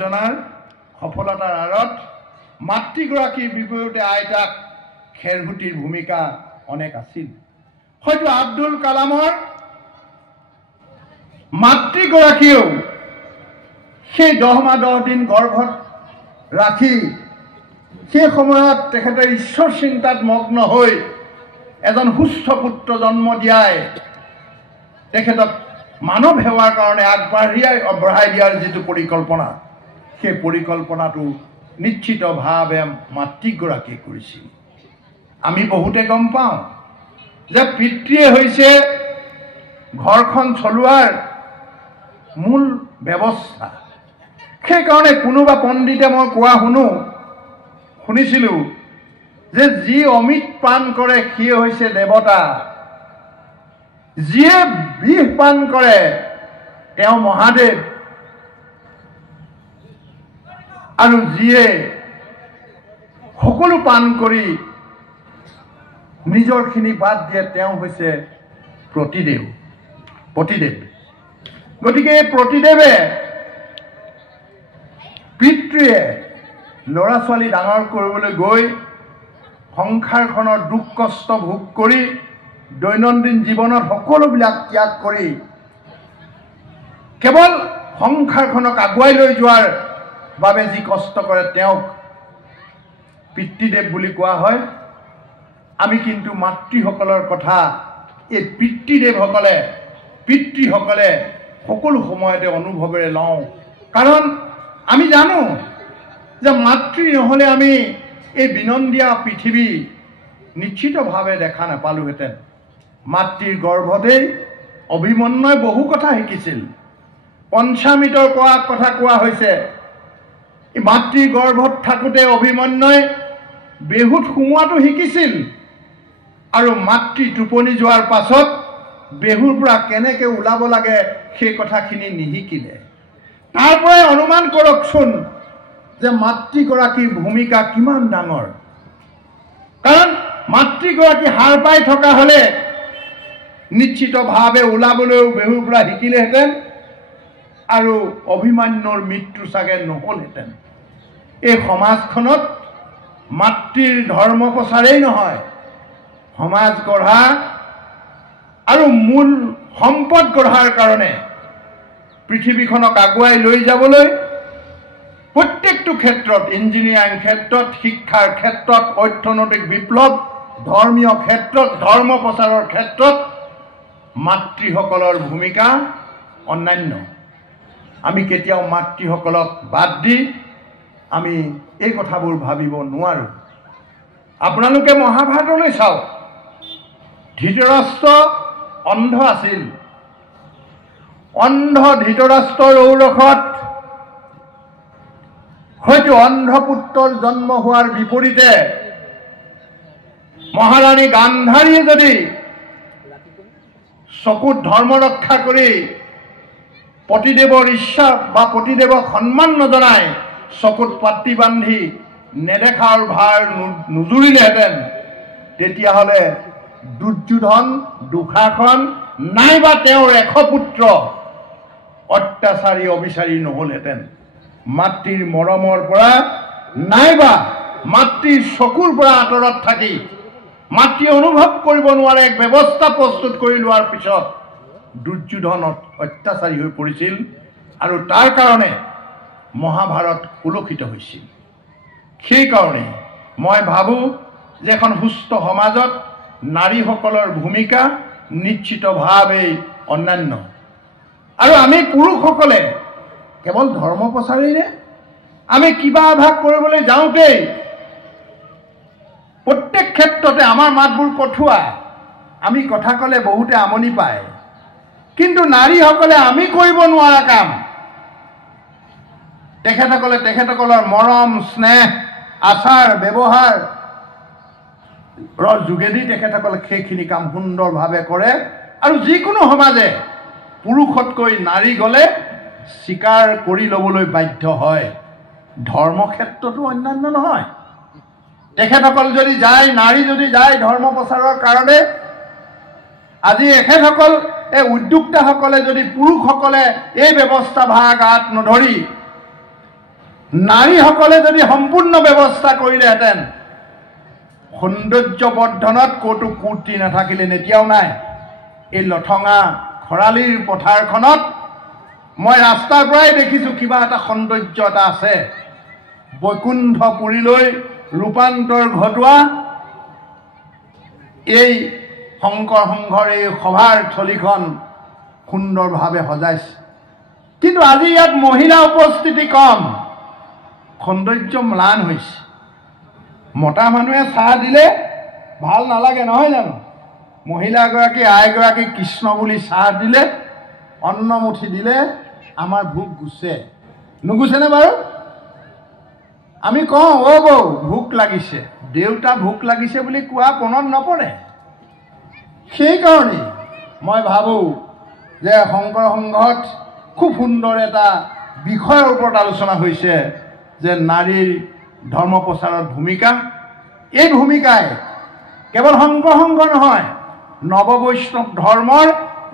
জনাৰ সফলতাৰ আঁৰত মাতৃগৰাকীৰ বিপৰীতে আইতাক খেৰহুটিৰ ভূমিকা অনেক আছিল। হয়তো আব্দুল কালামৰ মাতৃগৰাকীও সেই 10 মাহ 10 দিন গৰ্ভত ৰাখি সেই সময়ত তেখেতৰ ঈশ্বৰ চিন্তাত মগ্ন হৈ এজন সুস্থ পুত্ৰ জন্ম দিয়াই তেখেতক মানৱ সেৱাৰ কাৰণে আগবঢ়াই দিয়াৰ যিটো পৰিকল্পনা, সেই পৰিকল্পনাটো নিশ্চিতভাৱে মাতৃগৰাকীয়ে কৰিছিল। আমি বহুতে গম পাওঁ যে পিতৃয়ে হৈছে ঘৰখন চলোৱাৰ মূল ব্যৱস্থা। সেইকাৰণে কোনোবা পণ্ডিতে মই কোৱা শুনিছিলোঁ যে যি অমৃত পান কৰে সিয়ে হৈছে দেৱতা, যিয়ে বিষ পান কৰে তেওঁ মহাদেৱ, আৰু যিয়ে সকলো পান কৰি নিজৰখিনি বাদ দিয়ে তেওঁ হৈছে প্ৰতিদেৱ। গতিকে প্ৰতিদেৱে পিতৃয়ে ল'ৰা ছোৱালী ডাঙৰ কৰিবলৈ গৈ সংসাৰখনৰ দুখ কষ্ট ভোগ কৰি দৈনন্দিন জীৱনত সকলোবিলাক ত্যাগ কৰি কেৱল সংসাৰখনক আগুৱাই লৈ যোৱাৰ বাবে যি কষ্ট কৰে তেওঁক পিতৃদেৱ বুলি কোৱা হয়। আমি কিন্তু মাতৃসকলৰ কথা এই পিতৃসকলে সকলো সময়তে অনুভৱেৰে লওঁ, কাৰণ আমি জানো যে মাতৃ নহ'লে আমি এই বিনন্দীয়া পৃথিৱী নিশ্চিতভাৱে দেখা নাপালোহেঁতেন। মাতৃৰ গৰ্ভতেই অভিমন্যুই বহু কথা শিকিছিল। পঞ্চামৃতৰ কথা কোৱা হৈছে, মাতৃৰ গৰ্ভত থাকোঁতে অভিমন্যুই বেহুত সোমোৱাটো শিকিছিল, আৰু মাতৃ টোপনি যোৱাৰ পাছত বেহুৰ পৰা কেনেকৈ ওলাব লাগে সেই কথাখিনি নিশিকিলে। তাৰ পৰাই অনুমান কৰকচোন যে মাতৃগৰাকীৰ ভূমিকা কিমান ডাঙৰ। কাৰণ মাতৃগৰাকী সাৰ পাই থকা হ'লে নিশ্চিতভাৱে ওলাবলৈও বেহুৰ পৰা শিকিলেহেঁতেন, আৰু অভিমন্যুৰ মৃত্যু চাগে নহ'লহেঁতেন। এই সমাজখনত মাতৃৰ ধৰ্ম প্ৰচাৰেই নহয়, সমাজ গঢ়া আৰু মূল সম্পদ গঢ়াৰ কাৰণে পৃথিৱীখনক আগুৱাই লৈ যাবলৈ প্ৰত্যেকটো ক্ষেত্ৰত, ইঞ্জিনিয়াৰিং ক্ষেত্ৰত, শিক্ষাৰ ক্ষেত্ৰত, অৰ্থনৈতিক বিপ্লৱ, ধৰ্মীয় ক্ষেত্ৰত, ধৰ্ম প্ৰচাৰৰ ক্ষেত্ৰত মাতৃসকলৰ ভূমিকা অন্যান্য। আমি কেতিয়াও মাতৃসকলক বাদ দি আমি এই কথাবোৰ ভাবিব নোৱাৰোঁ। আপোনালোকে মহাভাৰতলৈ চাওক, ধৃতৰাষ্ট্ৰ অন্ধ আছিল। অন্ধ ধৃতৰাষ্ট্ৰৰ ঔৰসত হয়তো অন্ধপুত্ৰৰ জন্ম হোৱাৰ বিপৰীতে মহাৰাণী গান্ধাৰীয়ে যদি চকুত ধৰ্ম ৰক্ষা কৰি পতিদেৱৰ ইচ্ছা বা পতিদেৱক সন্মান নজনাই চকুত পাতি বান্ধি নেদেখাৰ ভাৰ নুজুৰিলেহেঁতেন, তেতিয়াহ'লে দুৰ্যোধন, দুঃশাসন নাইবা তেওঁৰ 100 পুত্ৰ অত্যাচাৰী অবিচাৰী নহ'লহেঁতেন। মাতৃৰ মৰমৰ পৰা নাইবা মাতৃৰ চকুৰ পৰা আঁতৰত থাকি মাতৃয়ে অনুভৱ কৰিব নোৱাৰে এক ব্যৱস্থা প্ৰস্তুত কৰি লোৱাৰ পিছত দুৰ্যোধন অত্যাচাৰী হৈ পৰিছিল, আৰু তাৰ কাৰণে মহাভাৰত কুলসিত হৈছিল। সেইকাৰণে মই ভাবোঁ যে এখন সুস্থ সমাজত নাৰীসকলৰ ভূমিকা নিশ্চিতভাৱেই অন্যান্য। আৰু আমি পুৰুষসকলে কেৱল ধৰ্ম প্ৰচাৰেইনে, আমি কিবা আভাস কৰিবলৈ যাওঁতেই প্ৰত্যেক ক্ষেত্ৰতে আমাৰ মাতবোৰ কঠোৱা। আমি কথা ক'লে বহুতে আমনি পায়, কিন্তু নাৰীসকলে আমি কৰিব নোৱাৰা কাম তেখেতসকলৰ মৰম, স্নেহ, আচাৰ ব্যৱহাৰৰ যোগেদি তেখেতসকলে সেইখিনি কাম সুন্দৰভাৱে কৰে। আৰু যিকোনো সমাজে পুৰুষতকৈ নাৰী গ'লে স্বীকাৰ কৰি ল'বলৈ বাধ্য হয়। ধৰ্ম ক্ষেত্ৰতো অন্যান্য নহয়। তেখেতসকল যদি যায়, নাৰী যদি যায় ধৰ্ম প্ৰচাৰৰ কাৰণে, আজি এখেতসকল এই উদ্যোক্তাসকলে যদি পুৰুষসকলে এই ব্যৱস্থা ভাগ হাত নধৰি নাৰীসকলে যদি সম্পূৰ্ণ ব্যৱস্থা কৰিলেহেঁতেন, সৌন্দৰ্য বৰ্ধনত ক'তো কুৰ্তি নাথাকিলে এতিয়াও নাই। এই লঠঙা খৰালিৰ পথাৰখনত মই ৰাস্তাৰ পৰাই দেখিছোঁ কিবা এটা সৌন্দৰ্য এটা আছে। বৈকুণ্ঠপুৰীলৈ ৰূপান্তৰ ঘটোৱা এই শংকৰ সংঘৰ এই সভাৰ থলীখন সুন্দৰভাৱে সজাইছে। কিন্তু আজি ইয়াত মহিলা উপস্থিতি কম, সৌন্দৰ্য ম্লান হৈছে। মতা মানুহে চাহ দিলে ভাল নালাগে নহয় জানো? মহিলাগৰাকী আইগৰাকী কৃষ্ণ বুলি চাহ দিলে, অন্নমুঠি দিলে আমাৰ ভোক গুচে, নুগুচেনে বাৰু? আমি কওঁ অ' বৌ ভোক লাগিছে, দেউতা ভোক লাগিছে বুলি কোৱা মনত নপৰে। সেইকাৰণেই মই ভাবোঁ যে শংকৰ সংঘত খুব সুন্দৰ এটা বিষয়ৰ ওপৰত আলোচনা হৈছে যে নাৰীৰ ধৰ্ম প্ৰচাৰত ভূমিকা। এই ভূমিকাই কেৱল শংকৰ সংঘ নহয়, নৱ বৈষ্ণৱ ধৰ্মৰ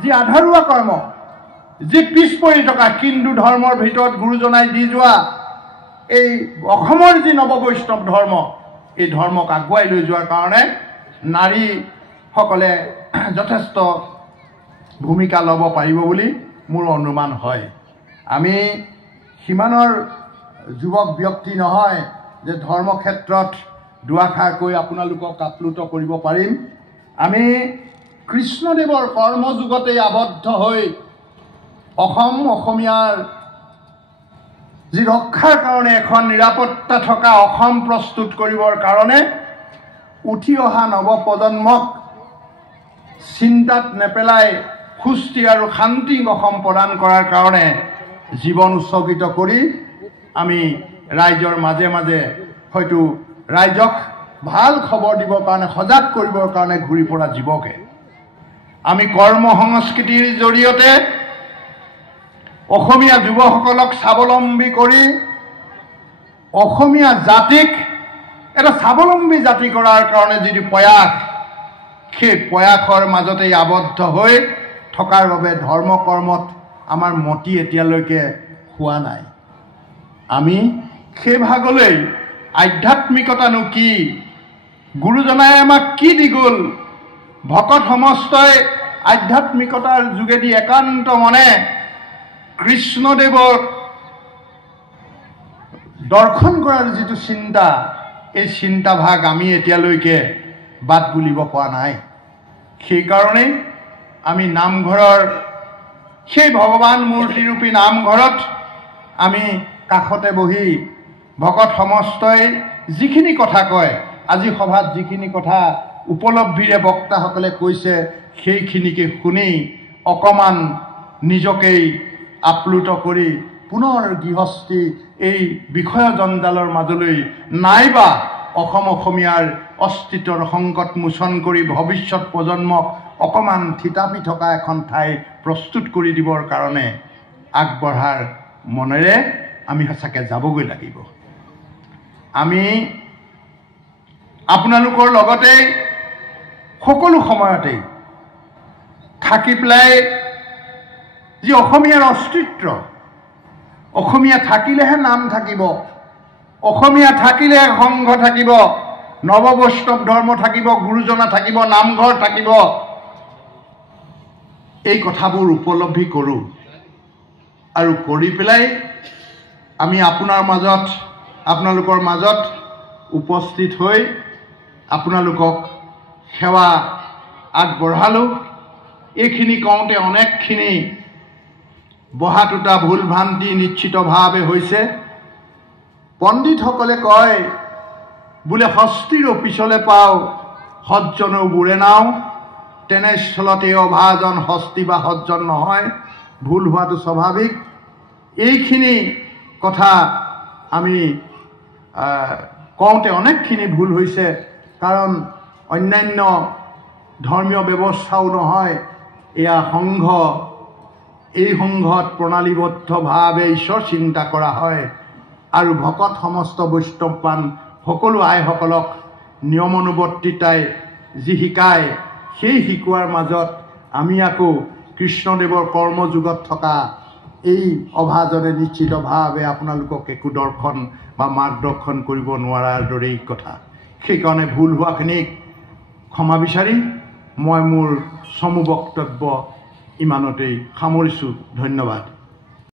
যি আধাৰুৱা কৰ্ম, যি পিছ পৰি থকা হিন্দু ধৰ্মৰ ভিতৰত গুৰুজনাই দি যোৱা এই অসমৰ যি নৱ বৈষ্ণৱ ধৰ্ম, এই ধৰ্মক আগুৱাই লৈ যোৱাৰ কাৰণে নাৰীসকলে যথেষ্ট ভূমিকা ল'ব পাৰিব বুলি মোৰ অনুমান হয়। আমি সিমানৰ যুৱক ব্যক্তি নহয় যে ধৰ্মক্ষেত্ৰত দুআষাৰ কৈ আপোনালোকক আপ্লুত কৰিব পাৰিম। আমি কৃষ্ণদেৱৰ কৰ্মযুগতে আবদ্ধ হৈ অসমীয়াৰ যি ৰক্ষাৰ কাৰণে এখন নিৰাপত্তা থকা অসম প্ৰস্তুত কৰিবৰ কাৰণে উঠি অহা নৱপ্ৰজন্মক চিন্তাত নেপেলাই সুস্থিৰ আৰু শান্তি অসম প্ৰদান কৰাৰ কাৰণে জীৱন উৎসৰ্গিত কৰি আমি ৰাইজৰ মাজে মাজে হয়তো ৰাইজক ভাল খবৰ দিবৰ কাৰণে, সজাগ কৰিবৰ কাৰণে ঘূৰি ফুৰা জীৱকে আমি কৰ্ম সংস্কৃতিৰ জৰিয়তে অসমীয়া যুৱসকলক স্বাৱলম্বী কৰি অসমীয়া জাতিক এটা স্বাৱলম্বী জাতি কৰাৰ কাৰণে যিটো প্ৰয়াস, সেই প্ৰয়াসৰ মাজতেই আবদ্ধ হৈ থকাৰ বাবে ধৰ্ম কৰ্মত আমাৰ মতি এতিয়ালৈকে হোৱা নাই। আমি সেই ভাগলৈ আধ্যাত্মিকতানো কি, গুৰুজনাই আমাক কি দি গ'ল, ভকত সমস্তই আধ্যাত্মিকতাৰ যোগেদি একান্ত মনে কৃষ্ণদেৱক দৰ্শন কৰাৰ যিটো চিন্তা, এই চিন্তাভাগ আমি এতিয়ালৈকে বাদ বুলিব পৰা নাই। সেইকাৰণেই আমি নামঘৰৰ সেই ভগৱান মূৰ্তিৰূপী নামঘৰত আমি কাষতে বহি ভকত সমস্তই যিখিনি কথা কয়, আজি সভাত যিখিনি কথা উপলব্ধিৰে বক্তাসকলে কৈছে, সেইখিনিকে শুনি অকণমান নিজকেই আপ্লুত কৰি পুনৰ গৃহস্থী এই বিষয় জঞ্জালৰ মাজলৈ নাইবা অসমীয়াৰ অস্তিত্বৰ সংকট মোচন কৰি ভৱিষ্যত প্ৰজন্মক অকণমান থিতাপি থকা এখন ঠাই প্ৰস্তুত কৰি দিবৰ কাৰণে আগবঢ়াৰ মনেৰে আমি সঁচাকৈ যাবগৈ লাগিব। আমি আপোনালোকৰ লগতে সকলো সময়তেই থাকি পেলাই যি অসমীয়াৰ অস্তিত্ব, অসমীয়া থাকিলেহে নাম থাকিব, অসমীয়া থাকিলেহে সংঘ থাকিব, নৱ বৈষ্ণৱ ধৰ্ম থাকিব, গুৰুজনা থাকিব, নামঘৰ থাকিব, এই কথাবোৰ উপলব্ধি কৰোঁ আৰু কৰি পেলাই আমি আপোনালোকৰ মাজত উপস্থিত হৈ আপোনালোকক সেৱা আগবঢ়ালোঁ। এইখিনি কওঁতে অনেকখিনি বহাটোতা ভুল ভ্ৰান্তি নিশ্চিতভাৱে হৈছে। পণ্ডিতসকলে কয় বোলে হস্তিৰ পিছলে পাওঁ সজ্জনেও বুৰে নাও, তেনেস্থলতে অভাজন হস্তি বা সজ্জন নহয়, ভুল হোৱাটো স্বাভাৱিক। এইখিনি কথা আমি কওঁতে অনেকখিনি ভুল হৈছে, কাৰণ অন্যান্য ধৰ্মীয় ব্যৱস্থাও নহয়, এয়া সংঘ। এই সংঘত প্ৰণালীবদ্ধভাৱে ঈশ্বৰ চিন্তা কৰা হয় আৰু ভকত সমস্ত বৈষ্ণৱপান সকলো আইসকলক নিয়মানুৱৰ্তিতাই যি শিকায়, সেই শিকোৱাৰ মাজত আমি আকৌ কৃষ্ণদেৱৰ কৰ্মযুগত থকা এই অভাজনে নিশ্চিতভাৱে আপোনালোকক একো দৰ্শন বা মাৰ্গদৰ্শন কৰিব নোৱাৰাৰ দৰেই কথা। সেইকাৰণে ভুল হোৱাখিনিক ক্ষমা বিচাৰি মই মোৰ চমু বক্তব্য ইমানতেই সামৰিছোঁ। ধন্যবাদ।